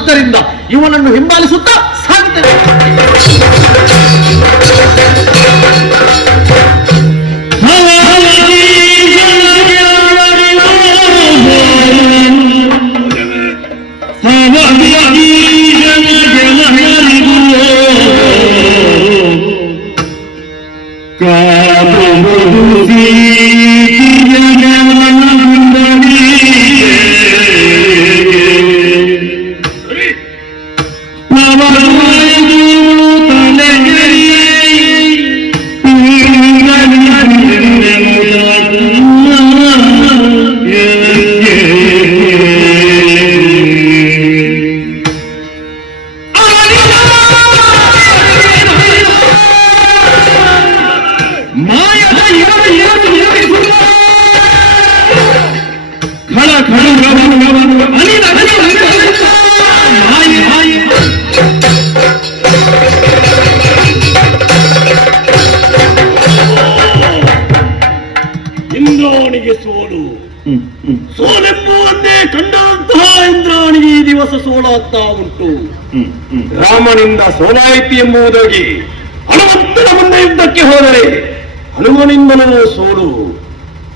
ಆದ್ದರಿಂದ ಇವನನ್ನು ಹಿಂಬಾಲಿಸುತ್ತಾ ಸಾಗುತ್ತೇವೆ. ಇಂದ್ರಾಣಿಗೆ ಸೋಲು, ಸೋಲೆಂಬುವಂತೆ ಕಂಡಂತಹ ಇಂದ್ರಾಣಿಗೆ ಈ ದಿವಸ ಸೋಲಾಗ್ತಾ ಉಂಟು. ರಾಮನಿಂದ ಸೋಲಾಯಿತು ಎಂಬುದಾಗಿ ಹನುಮಂತನ ಮುಂದೆ ಯುದ್ಧಕ್ಕೆ ಹೋದರೆ ಹನುಮನಿಂದಲೂ ಸೋಲು.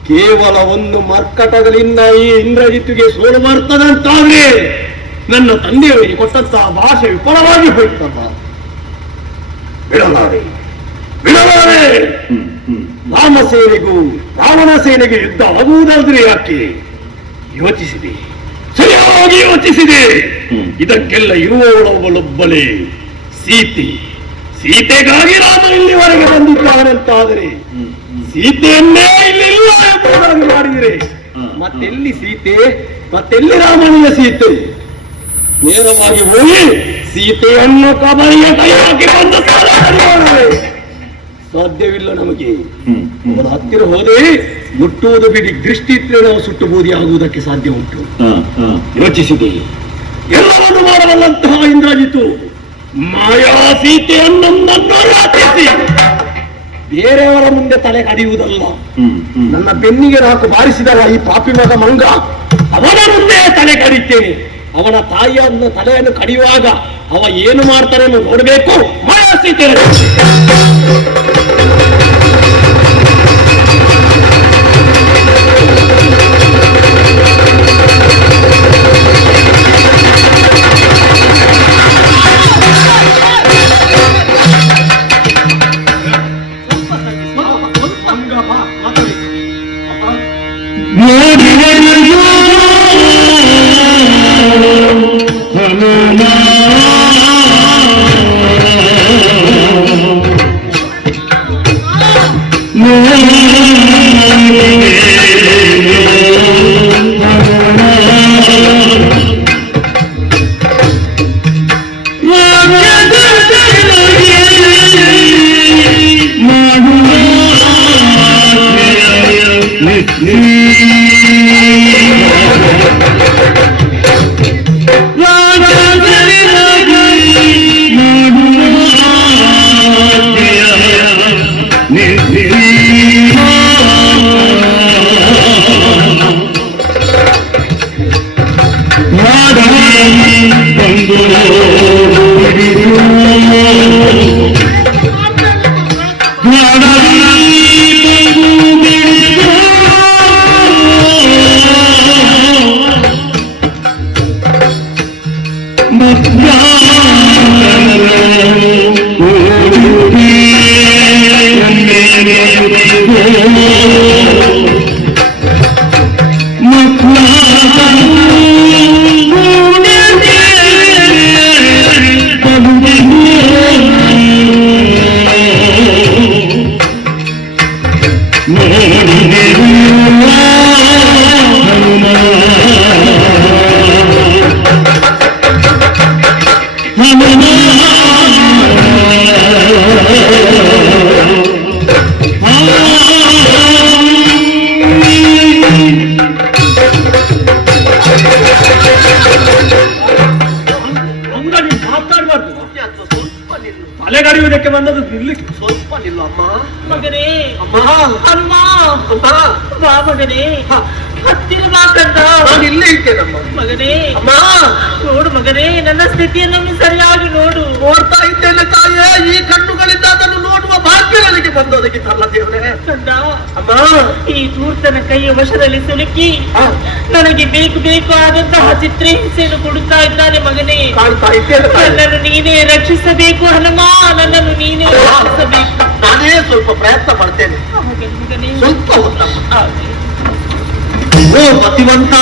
ಕೇವಲ ಒಂದು ಮರ್ಕಟಗಳಿಂದ ಈ ಇಂದ್ರಜಿತ್ತಿಗೆ ಸೋಲು ಬರ್ತದಂತಾದ್ರೆ ನನ್ನ ತಂದೆಯವರಿಗೆ ಕೊಟ್ಟಂತಹ ಭಾಷೆ ವಿಫಲವಾಗಿ ಹೋಯ್ತಲ್ಲ. ಬಿಡಲಾರೆ ಬಿಡಲಾರೆ. ರಾಮಸೇನೆಗೂ ರಾವಣ ಸೇನೆಗೆ ಯುದ್ಧ ಆಗುವುದಾದ್ರೆ ಯಾಕೆ ಯೋಚಿಸಿದೆ, ಸರಿಯಾಗಿ ಯೋಚಿಸಿದೆ. ಇದಕ್ಕೆಲ್ಲ ಇರುವವಳೊಬ್ಬಳೊಬ್ಬಳೇ ಸೀತೆ. ಸೀತೆಗಾಗಿ ರಾಮ ಇಲ್ಲಿವರೆಗೆ ಬಂದಿದ್ದಾನೆಂತಾದರೆ ಸೀತೆಯನ್ನೇ ಇಲ್ಲಿಲ್ಲ ಎಂಬುದಾಗಿ ಮಾಡಿದರೆ ಮತ್ತೆಲ್ಲಿ ಸೀತೆ, ಮತ್ತೆಲ್ಲಿ ರಾಮನಿಯ ಸೀತೆ? ನೇರವಾಗಿ ಹೋಗಿ ಸೀತೆಯನ್ನು ಕಬರಿಯ ಕೈ ಹಾಕಿ ಬಂದು ಸಾಧ್ಯವಿಲ್ಲ ನಮಗೆ. ಅವರ ಹತ್ತಿರ ಹೋದರೆ ಮುಟ್ಟುವುದು ಬಿಡಿ, ದೃಷ್ಟಿ ಇಟ್ಟರೆ ನಾವು ಸುಟ್ಟು ಬೂದಿ ಆಗುವುದಕ್ಕೆ ಸಾಧ್ಯ ಉಂಟು. ಯೋಚಿಸಿದೆ, ಎಲ್ಲವನ್ನು ಮಾಡಬಲ್ಲಂತಹ ಇಂದ್ರಜಿತು ಮಾಯಾ ಸೀತೆಯನ್ನೊಂದನ್ನು ರಾಚಿಸಿ ಬೇರೆಯವರ ಮುಂದೆ ತಲೆ ಕಡಿಯುವುದಲ್ಲ. ನನ್ನ ಬೆನ್ನಿಗೆ ನಾಲ್ಕು ಬಾರಿಸಿದವ ಈ ಪಾಪಿ ಮಗ ಮಂಗ, ಅವನ ಮುಂದೆ ತಲೆ ಕಡಿತೇನೆ. ಅವನ ತಾಯಿಯನ್ನು ತಲೆಯನ್ನು ಕಡಿಯುವಾಗ ಅವ ಏನು ಮಾಡ್ತಾರೆ ಎಂದು ನೋಡಬೇಕು. ಮಾಯಾ ಸೀತೆ ತಲೆಗಡಿಯುವುದಕ್ಕೆ ಬಂದದ್ದು ನಿಲ್ಲಿಕ್ಕೆ ಸ್ವಲ್ಪ ನಿಲ್ಲ. ಅಮ್ಮ ಮಗನೇ, ಅಮ್ಮ ಅಮ್ಮ ಅಮ್ಮ ಬಾ ಮಗನೇ. ಹತ್ತಿರ ಮಾಕಂದ ನಾನು ಇಲ್ಲೇ ಇದ್ದೇನಮ್ಮ. ಮಗನೇ, ಅಮ್ಮ ನೋಡು ಮಗನೇ, ನನ್ನ ಸ್ಥಿತಿಯನ್ನು ಸರಿಯಾಗಿ ನೋಡು. ನೋಡ್ತಾ ಇದ್ದೇನೆ ತಾಯೇ, ಈ ಕಣ್ಣುಗಳಿಂದ ಅದನ್ನು ನೋಡುವ ಭಾಗ್ಯ ನನಗೆ ಬಂದೋದಕ್ಕಿತ್ತಲ್ಲ ದೇವರೇ. ಕಂದ, ಅಮ್ಮ ಈ ಧೂರ್ತನ ಕೈಯ ವಶದಲ್ಲಿ ಸಿಲುಕಿ ನನಗೆ ಬೇಕು ಆದಂತಹ ಚಿತ್ರಹಿಂಸೆಯನ್ನು ಕೊಡುತ್ತಾ ಇದ್ದಾನೆ ಮಗನೇ. ಕಾಣ್ತಾ ಇದ್ದೇನೆ ತಾಯಿ. ನನ್ನನ್ನು ನೀನೇ ರಕ್ಷಿಸಬೇಕು ಹನುಮ, ನನ್ನನ್ನು ನೀನೇ ರಕ್ಷಿಸಬೇಕು. ನಾನೇ ಸ್ವಲ್ಪ ಪ್ರಯತ್ನ ಪಡ್ತೇನೆ. ಹಾಗೆ ಮಗನೇ, ಸ್ವಲ್ಪ ಹೊತ್ತಮ್ಮ. ಹಾಗೆ. ಓ ಮತಿವಂತ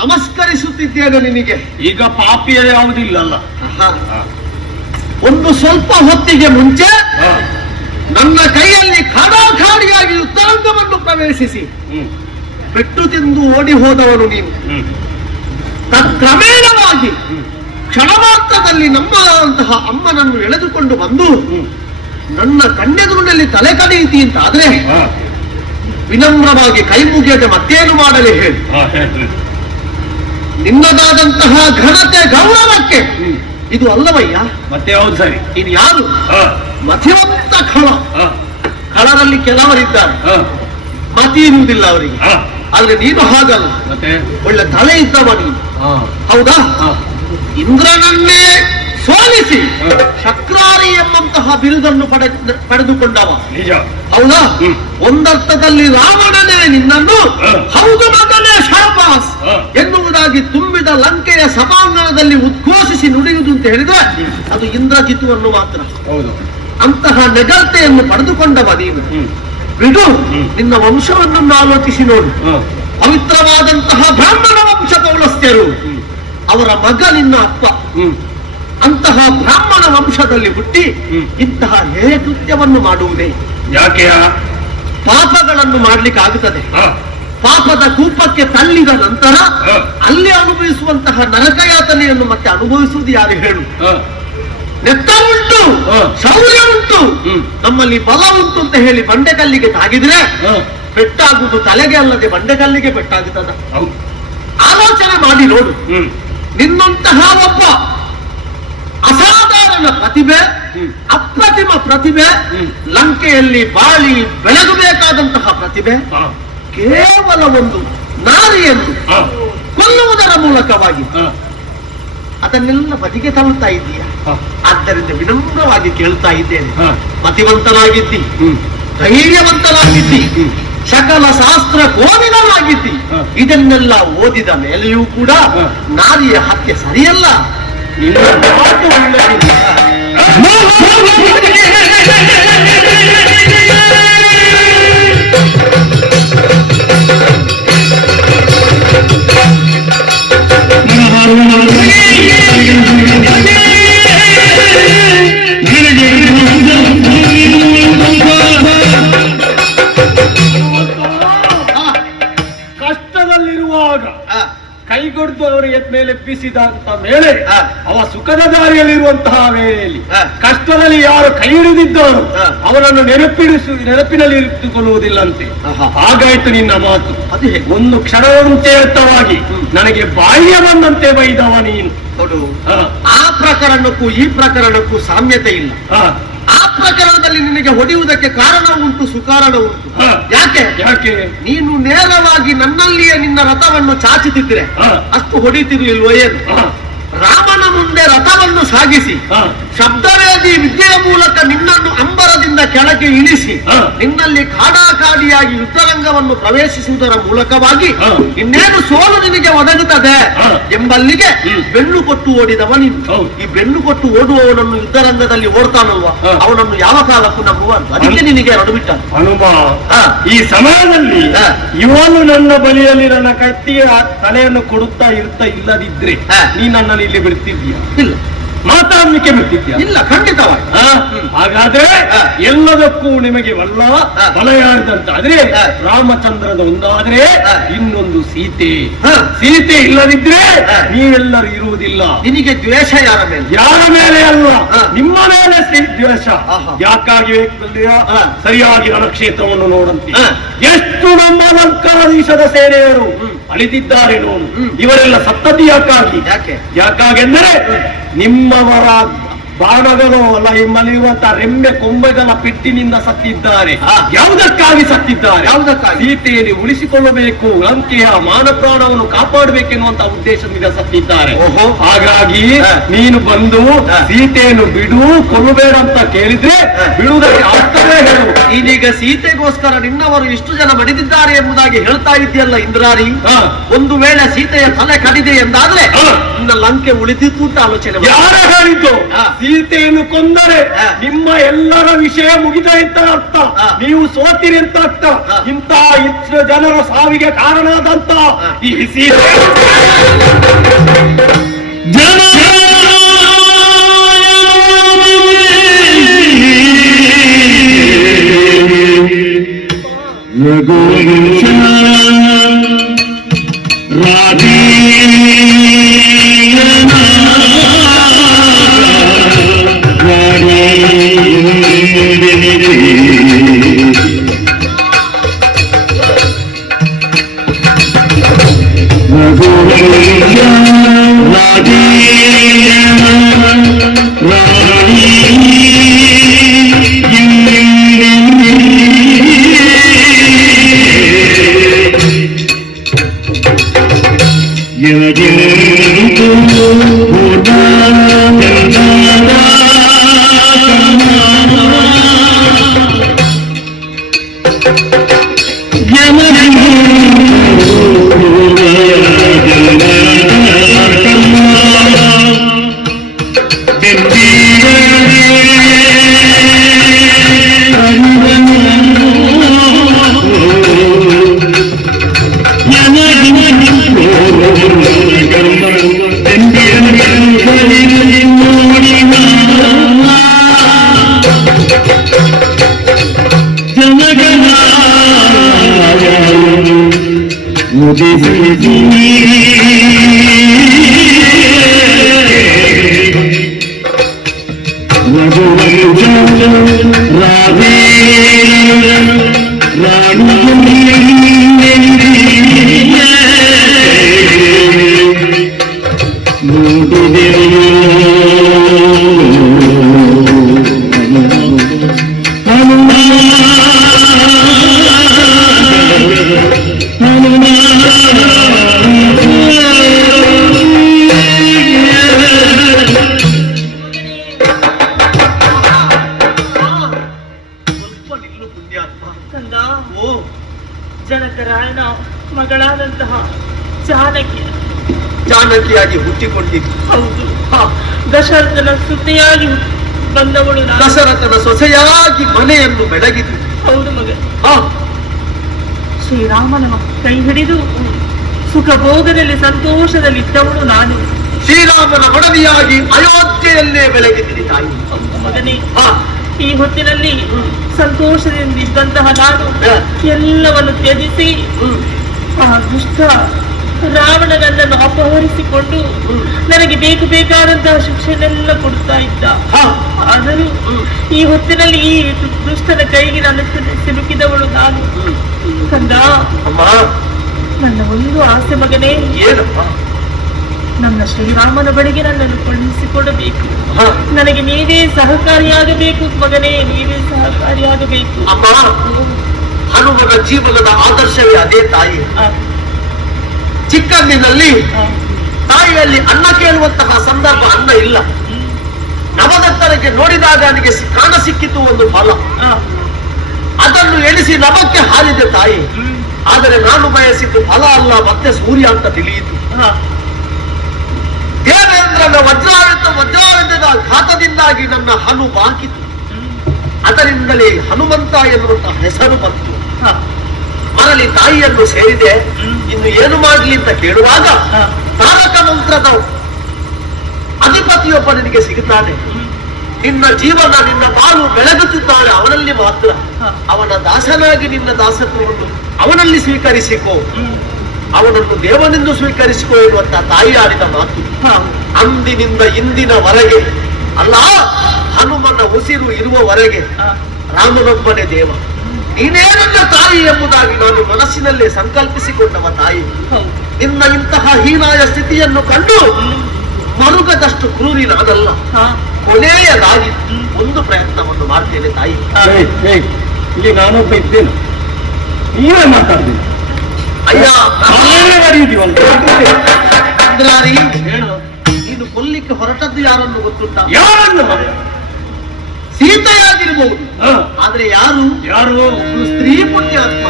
ನಮಸ್ಕರಿಸುತ್ತಿದ್ದೇನೆ ನಿನಗೆ. ಈಗ ಪಾಪಿಯ ಯಾವುದಿಲ್ಲಲ್ಲ. ಒಂದು ಸ್ವಲ್ಪ ಹೊತ್ತಿಗೆ ಮುಂಚೆ ನನ್ನ ಕೈಯಲ್ಲಿ ಖಾಡಾಖಾಡಿಯಾಗಿ ಯುದ್ಧಾಂಗವನ್ನು ಪ್ರವೇಶಿಸಿ ಪೆಟ್ಟು ತಿಂದು ಓಡಿ ಹೋದವನು ನೀನು. ತತ್ಕ್ರಮೇಣವಾಗಿ ಕ್ಷಣ ಮಾತ್ರದಲ್ಲಿ ನಮ್ಮಂತಹ ಅಮ್ಮನನ್ನು ಎಳೆದುಕೊಂಡು ಬಂದು ನನ್ನ ಕಣ್ಣೆದುರಿನಲ್ಲಿ ತಲೆ ಕಡಿಯಿತಿ ಅಂತ ಆದ್ರೆ ವಿನಮ್ರವಾಗಿ ಕೈ ಮುಗಿಯದೆ ಮತ್ತೇನು ಮಾಡಲಿ ಹೇಳಿ. ನಿನ್ನದಾದಂತಹ ಘನತೆ ಗೌರವಕ್ಕೆ ಇದು ಅಲ್ಲವಯ್ಯ. ಮತ್ತೆ ಯಾವ್ದು ಸರಿ? ಇದು ಯಾರು? ಮತಿವಂತ ಖಳ. ಖಳರಲ್ಲಿ ಕೆಲವರಿದ್ದಾರೆ, ಮತಿ ಇರುವುದಿಲ್ಲ ಅವರಿಗೆ. ಆದ್ರೆ ನೀನು ಹಾಗಲ್ಲ, ಮತ್ತೆ ಒಳ್ಳೆ ತಲೆ ಇದ್ದವ ನೀನು. ಹೌದಾ? ಇಂದ್ರನನ್ನೇ ಸೋಲಿಸಿ ಶಕ್ರಾರಿ ಎಂಬಂತಹ ಬಿರುದನ್ನು ಪಡೆದುಕೊಂಡವ. ನಿಜ. ಹೌದಾ? ಒಂದರ್ಥದಲ್ಲಿ ರಾವಣನೇ ನಿನ್ನನ್ನು ಹೌದು ಮಗನೇ ಶಾಬಾಸ್ ಎನ್ನುವುದಾಗಿ ತುಂಬಿದ ಲಂಕೆಯ ಸಭಾಂಗಣದಲ್ಲಿ ಉದ್ಘೋಷಿಸಿ ನುಡಿಯುವುದು ಅಂತ ಹೇಳಿದ್ರೆ ಅದು ಇಂದ್ರಜಿತುವನ್ನು ಮಾತ್ರ. ಹೌದು. ಅಂತಹ ನೆಗಲ್ತೆಯನ್ನು ಪಡೆದುಕೊಂಡವ ನೀನು. ಬಿಡು, ನಿನ್ನ ವಂಶವನ್ನು ಆಲೋಚಿಸಿ ನೋಡು. ಪವಿತ್ರವಾದಂತಹ ಬ್ರಾಹ್ಮಣ ವಂಶ ಪೌಲಸ್ತ್ಯರು, ಅವರ ಮಗ ನಿನ್ನ ಅಪ್ಪ. ಅಂತಹ ಬ್ರಾಹ್ಮಣ ವಂಶದಲ್ಲಿ ಹುಟ್ಟಿ ಇಂತಹ ಹೇಯ ಕೃತ್ಯವನ್ನು ಮಾಡುವುದೇ? ಯಾಕೆ? ಪಾಪಗಳನ್ನು ಮಾಡ್ಲಿಕ್ಕೆ ಆಗುತ್ತದೆ. ಪಾಪದ ಕೂಪಕ್ಕೆ ತಳ್ಳಿದ ನಂತರ ಅಲ್ಲಿ ಅನುಭವಿಸುವಂತಹ ನರಕಯಾತನೆಯನ್ನು ಮತ್ತೆ ಅನುಭವಿಸುವುದು ಯಾರು ಹೇಳು? ನೆತ್ತ ಉಂಟು, ಶೌರ್ಯ ಉಂಟು, ನಮ್ಮಲ್ಲಿ ಬಲ ಉಂಟು ಅಂತ ಹೇಳಿ ಬಂಡೆಕಲ್ಲಿಗೆ ತಾಗಿದ್ರೆ ಪೆಟ್ಟಾಗುವುದು ತಲೆಗೆ ಅಲ್ಲದೆ ಬಂಡೆಕಲ್ಲಿಗೆ ಪೆಟ್ಟಾಗುತ್ತದ. ಆಲೋಚನೆ ಮಾಡಿ ನೋಡು. ನಿನ್ನಂತಹ ಒಬ್ಬ ಅಸಾಧಾರಣ ಪ್ರತಿಭೆ, ಅಪ್ರತಿಮ ಪ್ರತಿಭೆ, ಲಂಕೆಯಲ್ಲಿ ಬಾಳಿ ಬೆಳಗಬೇಕಾದಂತಹ ಪ್ರತಿಭೆ ಕೇವಲ ಒಂದು ನಾರಿಯನ್ನು ಕೊಲ್ಲುವುದರ ಮೂಲಕವಾಗಿ ಅದನ್ನೆಲ್ಲ ಬದಿಗೆ ತಳ್ಳುತ್ತಾ ಇದ್ದೀಯ. ಆದ್ದರಿಂದ ವಿನಮ್ರವಾಗಿ ಕೇಳ್ತಾ ಇದ್ದೇನೆ, ಮತಿವಂತನಾಗಿದ್ದಿ, ಧೈರ್ಯವಂತನಾಗಿದ್ದಿ, ಸಕಲ ಶಾಸ್ತ್ರ ಕೋವಿದನಾಗಿದ್ದಿ. ಇದನ್ನೆಲ್ಲ ಓದಿದ ಮೇಲೆಯೂ ಕೂಡ ನಾರಿಯ ಹತ್ಯೆ ಸರಿಯಲ್ಲ, ನಿನ್ನ ಮಾತು ಒಳ್ಳೆಯದಿಲ್ಲ. ಕಷ್ಟದಲ್ಲಿರುವಾಗ ಕೈಗೊಡ್ದು ಅವರ ಮೇಲೆ ಎಬ್ಬಿಸಿದಂತ ಮೇಲೆ ಅವ ಸುಖದ ದಾರಿಯಲ್ಲಿರುವಂತಹ ವೇಳೆಯಲ್ಲಿ ಕಷ್ಟದಲ್ಲಿ ಯಾರು ಕೈ ಹಿಡಿದಿದ್ದಾರೋ ಅವರನ್ನು ನೆನಪಿನಲ್ಲಿ ಇರಿಸಿಕೊಳ್ಳುವುದಿಲ್ಲಂತೆ. ಹಾಗಾಯ್ತು ನಿನ್ನ ಮಾತು. ಒಂದು ಕ್ಷಣವಂತೆಯರ್ಥವಾಗಿ ನನಗೆ ಬಾಹ್ಯ ಬಂದಂತೆ ಬೈದವ ನೀನು. ನೋಡು, ಆ ಪ್ರಕರಣಕ್ಕೂ ಈ ಪ್ರಕರಣಕ್ಕೂ ಸಾಮ್ಯತೆ ಇಲ್ಲ. ಆ ಪ್ರಕರಣದಲ್ಲಿ ನಿನಗೆ ಹೊಡೆಯುವುದಕ್ಕೆ ಕಾರಣ ಉಂಟು, ಸುಕಾರಣ ಉಂಟು. ಯಾಕೆ ನೀನು ನೇರವಾಗಿ ನನ್ನಲ್ಲಿಯೇ ನಿನ್ನ ರಥವನ್ನು ಚಾಚುತ್ತಿದ್ರೆ ಅಷ್ಟು ಹೊಡಿತಿರ್ಲಿಲ್ವೋ ಏನು? ರಾಮನ ಮುಂದೆ ರಥವನ್ನು ಸಾಗಿಸಿ ಶಬ್ದವೇದಿ ವಿದ್ಯೆಯ ಮೂಲಕ ನಿನ್ನನ್ನು ಅಂಬರದಿಂದ ಕೆಳಗೆ ಇಳಿಸಿ ನಿನ್ನಲ್ಲಿ ಕಾಡಾಕಾಡಿಯಾಗಿ ಯುದ್ಧರಂಗವನ್ನು ಪ್ರವೇಶಿಸುವುದರ ಮೂಲಕವಾಗಿ ಇನ್ನೇನು ಸೋಲು ನಿನಗೆ ಒದಗುತ್ತದೆ ಎಂಬಲ್ಲಿಗೆ ಬೆನ್ನು ಕೊಟ್ಟು ಓಡಿದವ ನೀನು. ಈ ಬೆನ್ನು ಕೊಟ್ಟು ಓಡುವವನನ್ನು ಯುದ್ಧರಂಗದಲ್ಲಿ ಓಡ್ತಾನಲ್ವಾ, ಅವನನ್ನು ಯಾವ ಕಾಲಕ್ಕೂ ನಂಬುವನು. ಅದಕ್ಕೆ ನಿನಗೆ ಎರಡು ಬಿಟ್ಟ ಹನುಮ. ಈ ಸಮಯದಲ್ಲಿ ಇವನು ನನ್ನ ಬಳಿಯಲ್ಲಿ ನನ್ನ ಕತ್ತಿಯ ತಲೆಯನ್ನು ಕೊಡುತ್ತಾ ಇಲ್ಲದಿದ್ರೆ ನೀ ನನ್ನಲ್ಲಿ ಇಲ್ಲಿ ಬಿಡ್ತಿದ್ದೀಯ? ಇಲ್ಲ. ಮಾತಾಡ್ಲಿಕ್ಕೆ ಬಿಡ್ತಿದ್ಯಾ? ಇಲ್ಲ, ಖಂಡಿತವಾಗಿ. ಹಾಗಾದ್ರೆ ಎಲ್ಲದಕ್ಕೂ ನಿಮಗೆ ಬಲಯಾಡಿದಂತಾದ್ರೆ ರಾಮಚಂದ್ರದ ಒಂದಾದ್ರೆ ಇನ್ನೊಂದು ಸೀತೆ. ಸೀತೆ ಇಲ್ಲದಿದ್ರೆ ನೀವೆಲ್ಲರೂ ಇರುವುದಿಲ್ಲ. ನಿನಗೆ ದ್ವೇಷ ಯಾರ ಮೇಲೆ? ಯಾರ ಮೇಲೆ ಅಲ್ಲ, ನಿಮ್ಮ ಮೇಲೆ ದ್ವೇಷ. ಯಾಕಾಗಿ ಸರಿಯಾಗಿ ರಣಕ್ಷೇತ್ರವನ್ನು ನೋಡಂತೆ ಎಷ್ಟು ನಮ್ಮ ಲಂಕಾಧೀಶದ ಸೇನೆಯರು ಅಳಿದಿದ್ದಾರೆ ನೋಡು. ಇವರೆಲ್ಲ ಸತ್ತದ್ದು ಯಾಕಾಗೆಂದರೆ ನಿಮ್ಮವರ ಬಾಣಗಳು ಅಲ್ಲ, ನಿಮ್ಮಲ್ಲಿರುವಂತಹ ರೆಂಬೆ ಕೊಂಬೆಗಳ ಪೆಟ್ಟಿನಿಂದ ಸತ್ತಿದ್ದಾರೆ. ಯಾವುದಕ್ಕಾಗಿ ಸತ್ತಿದ್ದಾರೆ? ಸೀತೆಯಲ್ಲಿ ಉಳಿಸಿಕೊಳ್ಳಬೇಕು, ಲಂಕೆಯ ಮಾನ ಪ್ರಾಣವನ್ನು ಕಾಪಾಡಬೇಕೆನ್ನುವಂತ ಉದ್ದೇಶದಿಂದ ಸತ್ತಿದ್ದಾರೆ. ಹಾಗಾಗಿ ನೀನು ಬಂದು ಸೀತೆಯನ್ನು ಬಿಡು, ಕೊಲ್ಲಬೇಡ ಅಂತ ಕೇಳಿದ್ರೆ ಬಿಡುವುದಕ್ಕೆ ಅರ್ಥವೇ ಹೇಳು. ಈಗೀಗ ಸೀತೆಗೋಸ್ಕರ ನಿನ್ನವರು ಇಷ್ಟು ಜನ ಮಡಿದಿದ್ದಾರೆ ಎಂಬುದಾಗಿ ಹೇಳ್ತಾ ಇದೆಯಲ್ಲ ಇಂದ್ರಾರಿ. ಒಂದು ವೇಳೆ ಸೀತೆಯ ತಲೆ ಕಡಿದೆ ಎಂದಾದ್ರೆ ನಿನ್ನ ಲಂಕೆ ಉಳಿದಿತ್ತು ಅಂತ ಆಲೋಚನೆ. ಯಾರ ಹೇಳಿದ್ದು? ಸೀತೆಯನ್ನು ಕೊಂದರೆ ನಿಮ್ಮ ಎಲ್ಲರ ವಿಷಯ ಮುಗಿದ ಅಂತ ಅರ್ಥ, ನೀವು ಸೋತಿರಿ ಅಂತ ಅರ್ಥ. ಇಂಥ ಇಷ್ಟು ಜನರ ಸಾವಿಗೆ ಕಾರಣವಾದಂತ ಈ ಸೀತೆ ಮಗಳಾದಂತಹ ಜಾನಕಿಯಾಗಿ ಹುಟ್ಟಿಕೊಂಡಿದ್ದು. ಹೌದು. ದಶರಥನ ಸುದ್ದಿಯಾಗಿ ಬಂದವಳು ನಾನು. ದಶರಥನ ಸೊಸೆಯಾಗಿ ಮನೆಯನ್ನು ಬೆಳಗಿದ್ದು. ಹೌದು ಮಗ. ಶ್ರೀರಾಮನ ಕೈ ಹಿಡಿದು ಸುಖ ಭೋಗದಲ್ಲಿ ಸಂತೋಷದಲ್ಲಿ ಇದ್ದವಳು ನಾನು. ಶ್ರೀರಾಮನ ಒಡನೆಯಾಗಿ ಅಯೋಧ್ಯೆಯಲ್ಲೇ ಬೆಳಗಿದ್ದೀನಿ ತಾಯಿ. ಮಗನೇ, ಈ ಹೊತ್ತಿನಲ್ಲಿ ಸಂತೋಷದಿಂದ ಇದ್ದಂತಹ ನಾನು ಎಲ್ಲವನ್ನು ತ್ಯಜಿಸಿ ಆ ದುಷ್ಟ ರಾವಣ ನನ್ನನ್ನು ಅಪಹರಿಸಿಕೊಂಡು ನನಗೆ ಬೇಕಾದಂತಹ ಶಿಕ್ಷೆನೆಲ್ಲ ಕೊಡ್ತಾ ಇದ್ದ. ಆದರೂ ಈ ಹೊತ್ತಿನಲ್ಲಿ ಈ ದುಷ್ಟನ ಕೈಗೆ ನಾನು ಸಿಲುಕಿದವಳು ನಾನು. ಕಂದ, ನನ್ನ ಒಂದು ಆಸೆ ಮಗನೇ, ನನ್ನ ಶ್ರೀರಾಮನ ಬಳಿಗೆ ನನ್ನನ್ನು ಕಳುಹಿಸಿಕೊಡಬೇಕು. ನನಗೆ ನೀವೇ ಸಹಕಾರಿಯಾಗಬೇಕು ಮಗನೇ, ನೀವೇ ಸಹಕಾರಿಯಾಗಬೇಕು. ಹನುಮನ ಜೀವನದ ಆದರ್ಶವೇ ಅದೇ ತಾಯಿ. ಚಿಕ್ಕಂದಿನಲ್ಲಿ ತಾಯಿಯಲ್ಲಿ ಅನ್ನ ಕೇಳುವಂತಹ ಸಂದರ್ಭ ಅನ್ನ ಇಲ್ಲ. ನವದತ್ತನಿಗೆ ನೋಡಿದಾಗ ನನಗೆ ಕಾಣ ಸಿಕ್ಕಿತು ಒಂದು ಫಲ, ಅದನ್ನು ಎಣಿಸಿ ನವಕ್ಕೆ ಹಾರಿದೆ ತಾಯಿ. ಆದರೆ ನಾನು ಬಯಸಿದ್ದು ಫಲ ಅಲ್ಲ, ಮತ್ತೆ ಸೂರ್ಯ ಅಂತ ತಿಳಿಯಿತು. ದೇವೇಂದ್ರನ ವಜ್ರಾಯುಧದ ಘಾತದಿಂದಾಗಿ ನನ್ನ ಹನು ಬಾಕಿತು. ಅದರಿಂದಲೇ ಹನುಮಂತ ಎನ್ನುವಂತಹ ಹೆಸರು ಬಂತು. ಮರಳಿ ತಾಯಿಯನ್ನು ಸೇರಿದೆ. ಇನ್ನು ಏನು ಮಾಡಲಿ ಅಂತ ಕೇಳುವಾಗ ತಾರಕ ಮಂತ್ರದ ಅಧಿಪತಿಯೊಬ್ಬ ನಿನಗೆ ಸಿಗುತ್ತಾನೆ. ನಿನ್ನ ಜೀವನ, ನಿನ್ನ ಬಾಳು ಬೆಳಗುತ್ತಿದ್ದಾಳೆ ಅವನಲ್ಲಿ ಮಾತ್ರ. ಅವನ ದಾಸನಾಗಿ ನಿನ್ನ ದಾಸತ್ವವನ್ನು ಅವನಲ್ಲಿ ಸ್ವೀಕರಿಸಿಕೋ, ಅವನನ್ನು ದೇವನೆಂದು ಸ್ವೀಕರಿಸಿಕೋ ಎನ್ನುವಂತ ತಾಯಿ ಆಡಿದ ಮಾತು. ಅಂದಿನಿಂದ ಇಂದಿನವರೆಗೆ ಅಲ್ಲ, ಹನುಮನ ಉಸಿರು ಇರುವವರೆಗೆ ರಾಮನೊಬ್ಬನೇ ದೇವ. ನೀನೇ ನನ್ನ ತಾಯಿ ಎಂಬುದಾಗಿ ನಾನು ಮನಸ್ಸಿನಲ್ಲೇ ಸಂಕಲ್ಪಿಸಿಕೊಂಡವ ತಾಯಿ. ನಿನ್ನ ಇಂತಹ ಹೀನಾಯ ಸ್ಥಿತಿಯನ್ನು ಕಂಡು ಮರುಗದಷ್ಟು ಕ್ರೂರಿ ನಾನಲ್ಲ. ಕೊನೆಯದಾಗಿ ಒಂದು ಪ್ರಯತ್ನವನ್ನು ಮಾಡ್ತೇನೆ ತಾಯಿ. ಇಲ್ಲಿ ನಾನೊಬ್ಬ ಇದ್ದೇನೆ, ನೀವೇ ಮಾತಾಡ್ತೀನಿ. ಅಯ್ಯ, ನೀನು ಕೊಲ್ಲಿಕ್ಕೆ ಹೊರಟದ್ದು ಯಾರನ್ನು ಗೊತ್ತುಂಟ? ಯಾರನ್ನು? ಸೀತೆಯಾಗಿರ್ಬಹುದು, ಆದ್ರೆ ಯಾರು ಸ್ತ್ರೀ ಪುಣ್ಯಾತ್ಮ.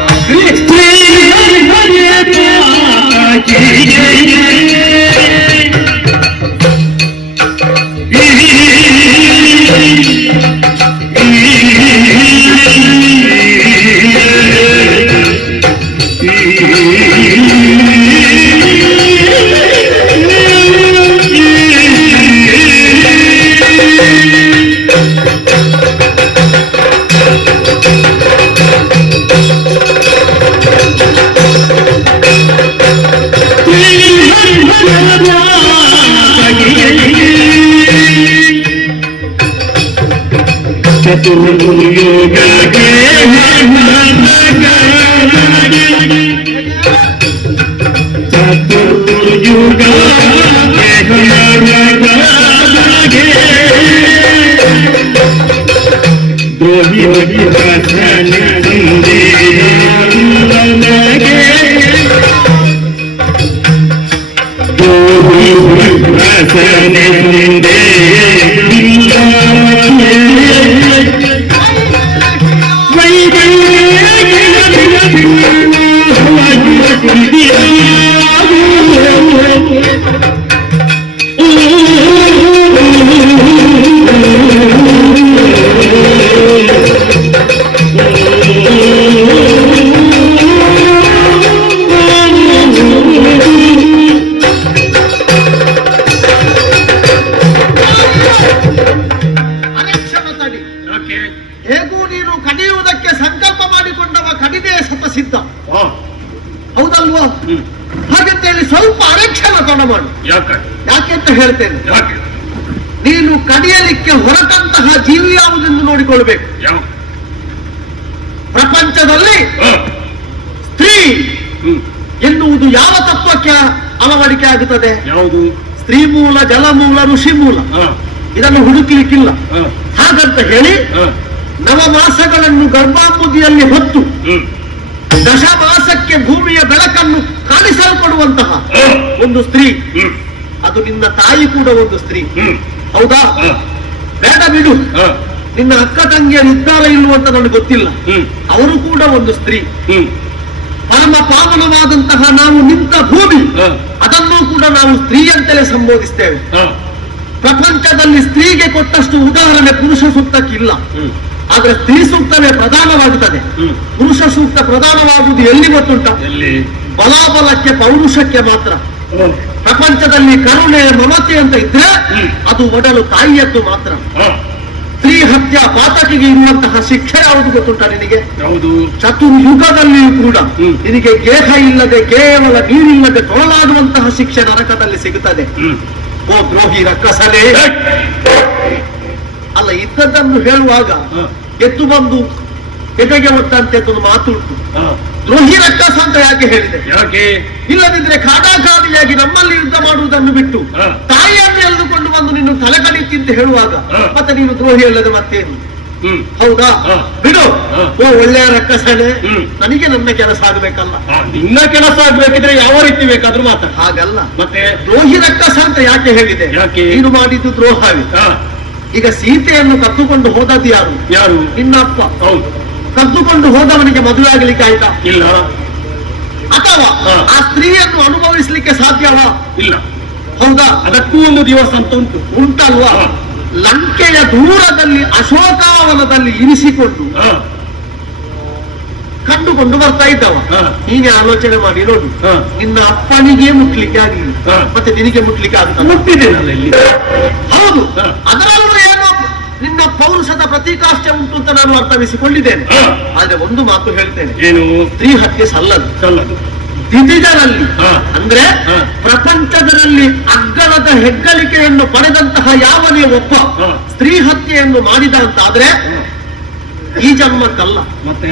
ಹೇಗೂ ನೀನು ಕಡಿಯುವುದಕ್ಕೆ ಸಂಕಲ್ಪ ಮಾಡಿಕೊಂಡವ ಕಡಿದೆ ಶತಸಿದ್ಧ, ಹೌದಲ್ವಾ? ಹಾಗಂತೇಳಿ ಸ್ವಲ್ಪ ಅರೆಕ್ಷಣ ತಡ ಮಾಡು. ಯಾಕೆಂತ ಹೇಳ್ತೇನೆ, ನೀನು ಕಡಿಯಲಿಕ್ಕೆ ಹೊರಟಂತಹ ಜೀವಿ ಯಾವುದೆಂದು ನೋಡಿಕೊಳ್ಬೇಕು. ಪ್ರಪಂಚದಲ್ಲಿ ಸ್ತ್ರೀ ಎನ್ನುವುದು ಯಾವ ತತ್ವಕ್ಕೆ ಅಳವಡಿಕೆ ಆಗುತ್ತದೆ? ಯಾವುದು? ಸ್ತ್ರೀ ಮೂಲ, ಜಲಮೂಲ, ಋಷಿ ಮೂಲ. ಇದನ್ನು ಹುಡುಕಲಿಕ್ಕಿಲ್ಲ. ಹಾಗಂತ ಹೇಳಿ ನವಮಾಸಗಳನ್ನು ಗರ್ಭಾಂಬುದಿಯಲ್ಲಿ ಹೊತ್ತು ದಶಮಾಸಕ್ಕೆ ಭೂಮಿಯ ಬೆಳಕನ್ನು ಕಾಣಿಸಲ್ಪಡುವಂತಹ ಒಂದು ಸ್ತ್ರೀ, ಅದು ನಿನ್ನ ತಾಯಿ ಕೂಡ ಒಂದು ಸ್ತ್ರೀ, ಹೌದಾ? ಬೇಡ ಬಿಡು, ನಿನ್ನ ಅಕ್ಕ ತಂಗಿಯರು ಇದ್ದಾರ ಇಲ್ವ ಅಂತ ನನಗೆ ಗೊತ್ತಿಲ್ಲ, ಅವರು ಕೂಡ ಒಂದು ಸ್ತ್ರೀ. ಪರಮ ಪಾವನವಾದಂತಹ ನಾವು ನಿಂತ ಭೂಮಿ, ಅದನ್ನು ಕೂಡ ನಾವು ಸ್ತ್ರೀ ಅಂತಲೇ ಸಂಬೋಧಿಸ್ತೇವೆ. ಪ್ರಪಂಚದಲ್ಲಿ ಸ್ತ್ರೀಗೆ ಕೊಟ್ಟಷ್ಟು ಉದಾಹರಣೆ ಪುರುಷ ಸೂಕ್ತಕ್ಕಿಲ್ಲ. ಆದ್ರೆ ಸ್ತ್ರೀ ಸೂಕ್ತವೇ ಪ್ರಧಾನವಾಗುತ್ತದೆ. ಪುರುಷ ಸೂಕ್ತ ಪ್ರಧಾನವಾಗುವುದು ಎಲ್ಲಿ ಗೊತ್ತುಂಟ? ಬಲಾಬಲಕ್ಕೆ ಪೌರುಷಕ್ಕೆ ಮಾತ್ರ. ಪ್ರಪಂಚದಲ್ಲಿ ಕರುಣೆ ಮಮತೆ ಅಂತ ಇದ್ರೆ ಅದು ಒಡಲು ತಾಯಿಯದ್ದು ಮಾತ್ರ. ಸ್ತ್ರೀ ಹತ್ಯಾ ಪಾತಕಿಗೆ ಇರುವಂತಹ ಶಿಕ್ಷೆ ಯಾವುದು ಗೊತ್ತುಂಟ ನಿನಗೆ? ಚತುರ್ಯುಗದಲ್ಲಿಯೂ ಕೂಡ ನಿನಗೆ ಗೇಹ ಇಲ್ಲದೆ ಕೇವಲ ನೀರಿಲ್ಲದೆ ತೊಳಲಾಡುವಂತಹ ಶಿಕ್ಷೆ ನರಕದಲ್ಲಿ ಸಿಗುತ್ತದೆ. ಓ ದ್ರೋಹಿ ರಕ್ಕಸಲೇ, ಅಲ್ಲ ಇದ್ದದ್ದನ್ನು ಹೇಳುವಾಗ ಎದ್ದು ಬಂದು ಎದೆಗೆ ಒಟ್ಟಂತೆ ಒಂದು ಮಾತು ಉಂಟು. ದ್ರೋಹಿ ರಕ್ಕಸ ಅಂತ ಯಾಕೆ ಹೇಳಿದೆ? ಯಾಕೆ? ಇಲ್ಲದಿದ್ರೆ ಕಾಡಾಕಾಡಿಯಾಗಿ ನಮ್ಮಲ್ಲಿ ಯುದ್ಧ ಮಾಡುವುದನ್ನು ಬಿಟ್ಟು ತಾಯಿಯನ್ನು ಎಳೆದುಕೊಂಡು ಬಂದು ನೀನು ತಲೆ ಕಡಿಯುತ್ತಿ ಹೇಳುವಾಗ ಮತ್ತೆ ನೀನು ದ್ರೋಹಿ ಅಲ್ಲದೆ ಮತ್ತೇನು? ಹೌದಾ? ಬಿಡು. ಓ ಒಳ್ಳೆಯ ರಕ್ಕಸನೆ, ನನಗೆ ನನ್ನ ಕೆಲಸ ಆಗ್ಬೇಕಲ್ಲ. ನಿನ್ನ ಕೆಲಸ ಆಗ್ಬೇಕಿದ್ರೆ ಯಾವ ರೀತಿ ಬೇಕಾದ್ರೂ ಮಾತಾಡ. ಹಾಗಲ್ಲ. ಮತ್ತೆ ದ್ರೋಹಿ ರಕ್ಕಸ ಅಂತ ಯಾಕೆ ಹೇಳಿದೆ? ಯಾಕೆ? ನೀನು ಮಾಡಿದ್ದು ದ್ರೋಹವೇ. ಈಗ ಸೀತೆಯನ್ನು ಕದ್ದುಕೊಂಡು ಹೋದದ್ದು ಯಾರು? ಯಾರು? ನಿನ್ನ ಅಪ್ಪ. ಹೌದು. ಕದ್ದುಕೊಂಡು ಹೋದವನಿಗೆ ಮದುವೆ ಆಗಲಿಕ್ಕೆ ಆಯ್ತಾ? ಇಲ್ಲ. ಅಥವಾ ಆ ಸ್ತ್ರೀಯನ್ನು ಅನುಭವಿಸಲಿಕ್ಕೆ ಸಾಧ್ಯವಾ? ಇಲ್ಲ. ಹೌದಾ? ಅದಕ್ಕೂ ಒಂದು ದಿವಸ ಅಂತ ಉಂಟು. ಉಂಟಲ್ವಾ? ಲಂಕೆಯ ದೂರದಲ್ಲಿ ಅಶೋಕಾವನದಲ್ಲಿ ಇರಿಸಿಕೊಂಡು ಕಂಡುಕೊಂಡು ಬರ್ತಾ ಇದ್ದವ. ನೀನೇ ಆಲೋಚನೆ ಮಾಡಿ ನೋಡು. ನಿನ್ನ ಅಪ್ಪನಿಗೆ ಮುಟ್ಲಿಕ್ಕೆ ಆಗಲಿಲ್ಲ, ಮತ್ತೆ ನಿನಗೆ ಮುಟ್ಲಿಕ್ಕೆ ಆಗುತ್ತೆ. ಮುಟ್ಟಿದ್ದೇನಲ್ಲ ಇಲ್ಲಿ. ಹೌದು, ಅದರಲ್ಲೂ ಏನೋ ನಿನ್ನ ಪೌರುಷದ ಪ್ರತೀಕಾಷ್ಠೆ ಉಂಟು ಅಂತ ನಾನು ಅರ್ಥವಿಸಿಕೊಂಡಿದ್ದೇನೆ. ಆದ್ರೆ ಒಂದು ಮಾತು ಹೇಳ್ತೇನೆ, ಏನು? ಸ್ತ್ರೀ ಹತ್ಯೆ ಸಲ್ಲದು. ಸಲ್ಲದು. ದ್ವಿತೀಯರಲ್ಲಿ ಅಂದ್ರೆ ಪ್ರಪಂಚದಲ್ಲಿ ಅಗ್ಗಲದ ಹೆಗ್ಗಳಿಕೆಯನ್ನು ಪಡೆದಂತಹ ಯಾವನೇ ಒಬ್ಬ ಸ್ತ್ರೀ ಹತ್ಯೆಯನ್ನು ಮಾಡಿದ ಅಂತಾದ್ರೆ ಈ ಜನ್ಮಕ್ಕಲ್ಲ,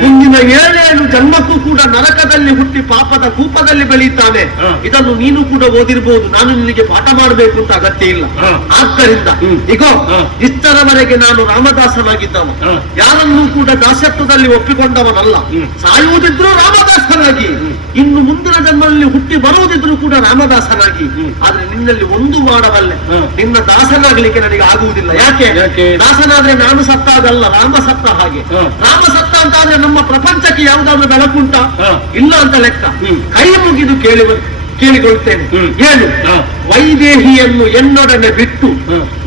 ಮುಂದಿನ 7 ಜನ್ಮಕ್ಕೂ ಕೂಡ ನರಕದಲ್ಲಿ ಹುಟ್ಟಿ ಪಾಪದ ಕೂಪದಲ್ಲಿ ಬೆಳೀತಾನೆ. ಇದನ್ನು ನೀನು ಕೂಡ ಓದಿರ್ಬೋದು, ನಾನು ನಿನಗೆ ಪಾಠ ಮಾಡಬೇಕು ಅಂತ ಅಗತ್ಯ ಇಲ್ಲ. ಆದ್ದರಿಂದ ಈಗ ಇಷ್ಟರವರೆಗೆ ನಾನು ರಾಮದಾಸನಾಗಿದ್ದವ, ಯಾರನ್ನೂ ಕೂಡ ದಾಸತ್ವದಲ್ಲಿ ಒಪ್ಪಿಕೊಂಡವನಲ್ಲ. ಸಾಯುವುದಿದ್ರು ರಾಮದಾಸನಾಗಿ, ಇನ್ನು ಮುಂದಿನ ಜನ್ಮದಲ್ಲಿ ಹುಟ್ಟಿ ಬರುವುದಿದ್ರು ಕೂಡ ರಾಮದಾಸನಾಗಿ. ಆದ್ರೆ ನಿನ್ನಲ್ಲಿ ಒಂದು ಮಾಡಬಲ್ಲೆ, ನಿನ್ನ ದಾಸನಾಗ್ಲಿಕ್ಕೆ ನನಗೆ ಆಗುವುದಿಲ್ಲ. ಯಾಕೆ? ದಾಸನಾದ್ರೆ ನಾನು ಸತ್ತಾಗಲ್ಲ, ರಾಮ ಸತ್ತ ಹಾಗೆ. ರಾಮ ಸತ್ತ ಅಂತ ಆದ್ರೆ ನಮ್ಮ ಪ್ರಪಂಚಕ್ಕೆ ಯಾವುದಾದ್ರೂ ಬೆಳಕುಂಟ? ಇಲ್ಲ ಅಂತ ಲೆಕ್ಕ. ಕೈ ಮುಗಿದು ಕೇಳಿಕೊಳ್ತೇನೆ, ಏನು? ವೈದೇಹಿಯನ್ನು ಎನ್ನೊಡನೆ ಬಿಟ್ಟು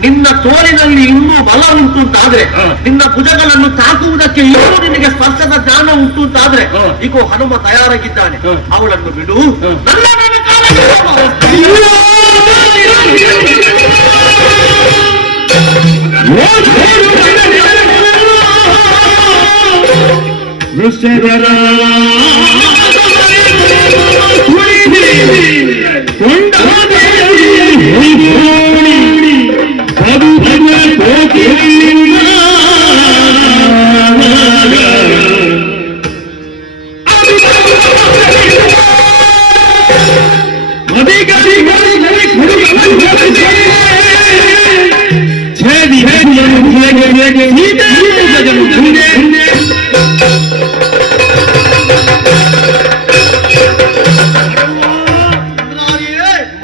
ನಿನ್ನ ತೋಳಿನಲ್ಲಿ ಇನ್ನೂ ಬಲ ಉಂಟು ಅಂತಾದ್ರೆ, ನಿನ್ನ ಭುಜಗಳನ್ನು ತಾಕುವುದಕ್ಕೆ ಇನ್ನೂ ನಿನಗೆ ಸ್ಪರ್ಶದ ಜ್ಞಾನ ಉಂಟು ಅಂತಾದ್ರೆ, ಈಗ ಹನುಮ ತಯಾರಾಗಿದ್ದಾನೆ. ಅವಳನ್ನು ಬಿಡು.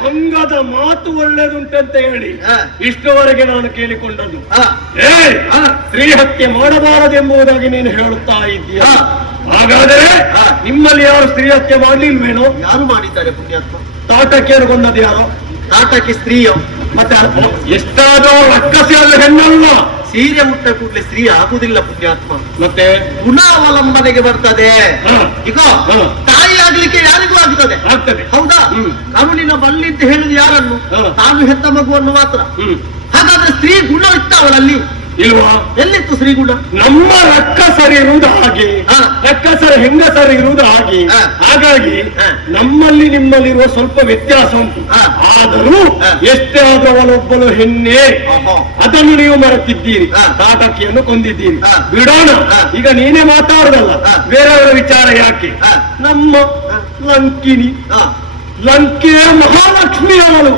ಮಂಗದ ಮಾತು ಒಳ್ಳೇದುಂಟಂತ ಹೇಳಿ ಇಷ್ಟವರೆಗೆ ನಾನು ಕೇಳಿಕೊಂಡದ್ದು. ಸ್ತ್ರೀ ಹತ್ಯೆ ಮಾಡಬಾರದೆಂಬುದಾಗಿ ನೀನು ಹೇಳುತ್ತಾ ಇದ್ದೀಯ. ಹಾಗಾದರೆ ನಿಮ್ಮಲ್ಲಿ ಯಾರು ಸ್ತ್ರೀ ಹತ್ಯೆ ಮಾಡ್ಲಿಲ್ವೇನೋ? ಯಾರು ಮಾಡಿದ್ದಾರೆ ಪುಣ್ಯಾತ್ಮ? ತಾಟಕಿಯರು ಕೊಂದದ್ದು ಯಾರೋ? ತಾಟಕಿ ಸ್ತ್ರೀಯೋ? ಮತ್ತೆ ಎಷ್ಟಾದೋ ರಕ್ಕಸಿ ಅಲ್ಲ, ಹೆಣ್ಣಲ್ಲ. ಸೀರೆ ಮುಟ್ಟ ಕೂಡಲೇ ಸ್ತ್ರೀ ಆಗುದಿಲ್ಲ ಪುಣ್ಯಾತ್ಮ. ಮತ್ತೆ ಗುಣಾವಲಂಬನೆಗೆ ಬರ್ತದೆ. ಈಗ ತಾಯಿ ಆಗ್ಲಿಕ್ಕೆ ಯಾರಿಗೂ ಆಗ್ತದೆ. ಹೌದಾ? ಕರುಳಿನ ಬಳ್ಳಿ ಅಂತ ಹೇಳುದು ಯಾರನ್ನು? ತಾನು ಹೆತ್ತ ಮಗುವನ್ನು ಮಾತ್ರ. ಹಾಗಾದ್ರೆ ಸ್ತ್ರೀ ಗುಣ ಇತ್ತ ಅವಳಲ್ಲಿ? ಇಲ್ವಾ? ಎಲ್ಲಿತ್ತು ಸ್ತ್ರೀ ಗುಣ? ನಮ್ಮ ರಕ್ಕಸರಿ ಇರುವುದು ಹಾಗೆ, ರಕ್ಕಸರ ಹೆಂಗಸರ ಇರುವುದು ಹಾಗೆ. ಹಾಗಾಗಿ ನಮ್ಮಲ್ಲಿ ನಿಮ್ಮಲ್ಲಿರುವ ಸ್ವಲ್ಪ ವ್ಯತ್ಯಾಸ ಉಂಟು. ಆದರೂ ಎಷ್ಟೇ ಆದ್ರೂ ಅವಳೊಬ್ಬಳು ಹೆಣ್ಣೆ, ಅದನ್ನು ನೀವು ಮರೆತಿದ್ದೀರಿ. ತಾಟಕಿಯನ್ನು ಕೊಂದಿದ್ದೀರಿ. ಬಿಡೋಣ, ಈಗ ನೀನೇ ಮಾತಾಡುದಲ್ಲ, ಬೇರೆಯವರ ವಿಚಾರ ಯಾಕೆ? ನಮ್ಮ ಲಂಕಿನಿ, ಲಂಕೆಯ ಮಹಾಲಕ್ಷ್ಮಿ ಅವಳು.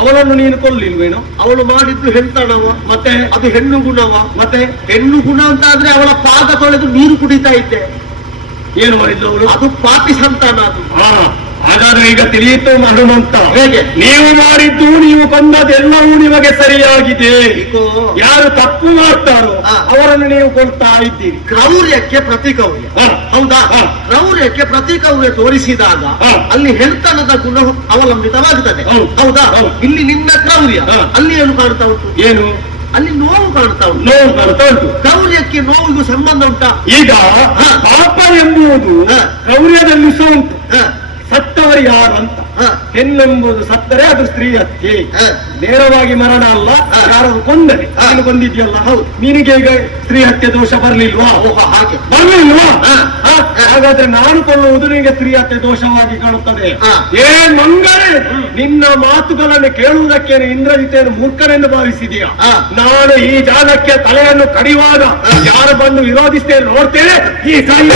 ಅವಳನ್ನು ನೀನು ಕೊಲ್ಲಿಲ್ವೇನೋ? ಅವಳು ಮಾಡಿದ್ದು ಹೆಣ್ತನವ, ಮತ್ತೆ ಅದು ಹೆಣ್ಣು ಗುಣವ. ಮತ್ತೆ ಹೆಣ್ಣು ಗುಣ ಅಂತ ಆದ್ರೆ ಅವಳ ಪಾದ ತೊಳೆದು ನೀರು ಕುಡಿತಾ ಇದ್ದೆ. ಏನು ಮಾಡಿದ್ದು ಅವಳು? ಅದು ಪಾಪಿ ಸಂತಾನ. ಅದು ಹಾಗಾದ್ರೆ ಈಗ ತಿಳಿಯಿತು ಹನುಮಂತ, ಹೇಗೆ? ನೀವು ಮಾಡಿದ್ದು, ನೀವು ಕೊಂದದೆಲ್ಲವೂ ನಿಮಗೆ ಸರಿಯಾಗಿದೆ. ಇಕೋ ಯಾರು ತಪ್ಪು ಮಾಡ್ತಾರೋ ಹಾ. ಅವರನ್ನು ನೀವು ಕೊಡ್ತಾ ಇದ್ದೀರಿ. ಕ್ರೌರ್ಯಕ್ಕೆ ಪ್ರತಿಕ್ರೌರ್ಯ, ಹಾ. ಹೌದಾ? ಹಾ. ಕ್ರೌರ್ಯಕ್ಕೆ ಪ್ರತಿಕ್ರೌರ್ಯ ತೋರಿಸಿದಾಗ ಹಾ. ಅಲ್ಲಿ ಹೆಣ್ತನದ ಗುಣ ಅವಲಂಬಿತವಾಗುತ್ತದೆ. ಹೌದು. ಹೌದಾ? ಹೌದು. ಇಲ್ಲಿ ನಿನ್ನ ಕ್ರೌರ್ಯ, ಹಾ. ಅಲ್ಲಿ ಏನು ಕಾಣ್ತಾ ಉಂಟು? ಏನು ಅಲ್ಲಿ ನೋವು ಕಾಣ್ತಾ ಉಂಟು. ನೋವು ಬರ್ತಾ ಉಂಟು. ಕ್ರೌರ್ಯಕ್ಕೆ ನೋವಿಗೂ ಸಂಬಂಧ ಉಂಟಾ? ಈಗ ಹಾ. ಪಾಪ ಎಂಬುದು ಹಾ. ಕ್ರೌರ್ಯದಲ್ಲಿ ಸಹ ಉಂಟು. ಹ, ಸತ್ತವರು ಯಾರಂತ. ಹ, ಹೆಣ್ಣೆಂಬುದು ಸತ್ತರೆ ಅದು ಸ್ತ್ರೀ ಹತ್ಯೆ, ಹ. ನೇರವಾಗಿ ಮರಣ ಅಲ್ಲ. ಹಾ. ಯಾರಾದ್ರು ಕೊಂದರೆ ಹಾ. ನೀನು ಕೊಂದಿದ್ಯಲ್ಲ, ಹೌದು. ನಿನಗೆ ಈಗ ಸ್ತ್ರೀ ಹತ್ಯೆ ದೋಷ ಬರ್ಲಿಲ್ವಾ? ಓಹೋ, ಹಾಗೆ. ಬರ್ಲಿಲ್ವಾ? ಹಾ. ಹಾ? ಹಾಗಾದ್ರೆ ನಾನು ಕೊಳ್ಳುವುದು ನಿನಗೆ ಸ್ತ್ರೀ ಹತ್ಯೆ ದೋಷವಾಗಿ ಕಾಣುತ್ತದೆ. ಹಾ. ಏ ಮಂಗಳೆ, ನಿನ್ನ ಮಾತುಗಳನ್ನು ಕೇಳುವುದಕ್ಕೆ ಇಂದ್ರಜಿತೆಯನ್ನು ಮೂರ್ಖನೆಂದು ಭಾವಿಸಿದೀಯ. ಹಾ. ನಾನು ಈ ಜಾಗಕ್ಕೆ ತಲೆಯನ್ನು ಕಡಿಯುವಾಗ ಯಾರು ಬಂದು ವಿರೋಧಿಸ್ತೇನೆ ನೋಡ್ತೇನೆ. ಈ ಸಾಯಿ